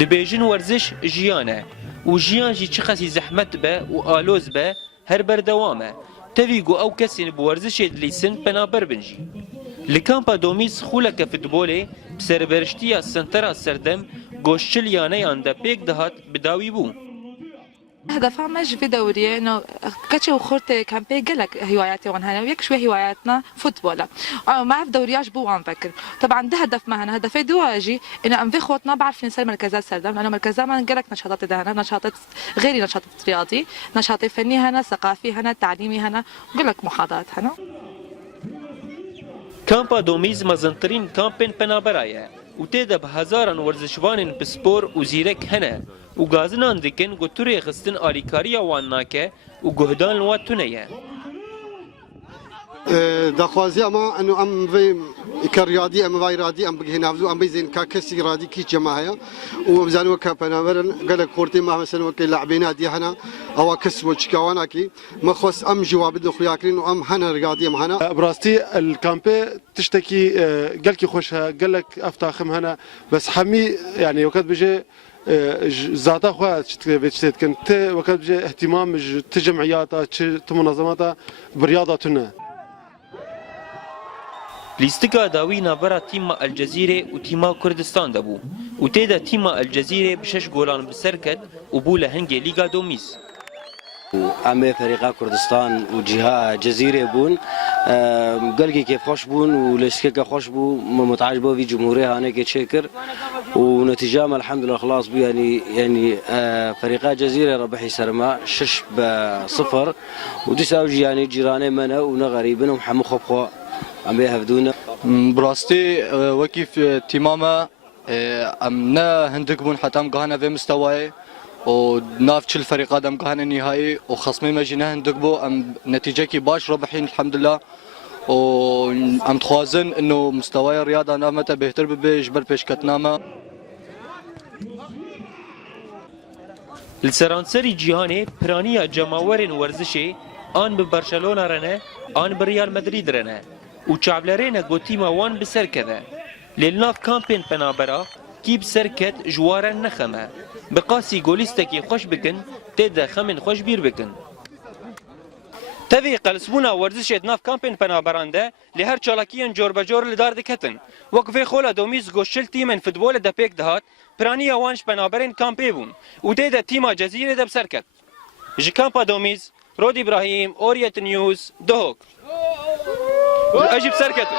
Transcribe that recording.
دبیجن ورزش جیانه و جیان جی چه خسی زحمت به و آلوز به هر بردوامه تفیگو او کسی بورزش لیسن بنابر بنجی لکامپا دومیز خولک فوتبولی بسربرشتی سنتر سردم گوشچل یانه آنده پیک دهات بداوی بو هدفها مش في دورية انه كتشي وخورت كامبي قالك هواياتي وان هنا وياك شوي هواياتنا فوتبولا ما في دورياش بو عم فكر طبعا ده هدف معنا هدفي دواجي انه ام في خوتنا بعرف نسال مركزات سردم لانه مركزات ما قالك نشاطات ده هنا نشاطات غيري نشاطات رياضي نشاطي فني هنا ثقافي هنا تعليمي هنا قالك محاضرات هنا کامپا دومیز مزنترین کامپین پنابرایه و تیدا به هزاران ورزشوانین بسپور و زیرک هنه و گازنان دکن گو توری خستن آلیکاری وان ناکه و گهدان لوات تونیه دخوازی اما انه ام في كرياضي ام في رياضي ام بجي نافذو ام بيزين كاكسي رياضي كي جماعه ومزانو كابنامر قال لك خورتي ما مثلا وكي لاعبين دي هنا او كسبوا تشكاوانا كي ما خص ام جواب دو خياكرين وام هنا رياضي ام هنا براستي الكامبي تشتكي قال كي خوشها قال لك افتاخم هنا بس حمي يعني وقت بيجي ذات اخوات تشتت كنت وقت بيجي اهتمام تجمعياتها منظماتها برياضتنا لیستگا داوی نابرا تیما الجزیره و تیما کردستان دبو و تیدا تیما الجزیره بشش گولان بسرکت و بو لهنگ لیگا دومیز ام فريق كردستان وجهه جزيره بون قلقي كيف خوش بون ولسكك خوش بو متعجبه في جمهورها انا كتشكر ونتيجه الحمد لله خلاص بو يعني فريق جزيره ربحي سرما 6-0 ودساوجي يعني جيراني منا ونغريبن ومحمد خبخو ام يهفدونا براستي وكيف تماما ام نا هندك بون حتى ام قهنا في مستواي وناف الفريق ادم قهنا النهائي وخصمي مجينا هندك بو ام نتيجه كي باش ربحين الحمد لله وام تخوازن انه مستواي الرياضه انا متى بهتر بجبر بيش كتنامه لسرانسری جیهانی پرانی جماورین ورزشی آن به برشلونه رنه آن به ریال مدرید رنه و چابلرین گوتیما وان بسر کده للناف کامپین پنابرا کی بسر کد جوارن نخمه بقاسی گولیستکی خوش بکن تیدا خمن خوش بیر بکن تفی قلسبونا ورزشت ناف کامپین پنابرانده لهر چالاکیان جور بجور لدار دکتن وقفه خولا دومیز گوشل تیمن فوتبول ده پیک دهات پرانی وانش پنابرین کامپی بون و تیدا تیما جزیره ده بسر کد جکامپا دومیز رود ابراهیم اوریت نیوز دهوک اجيب سركته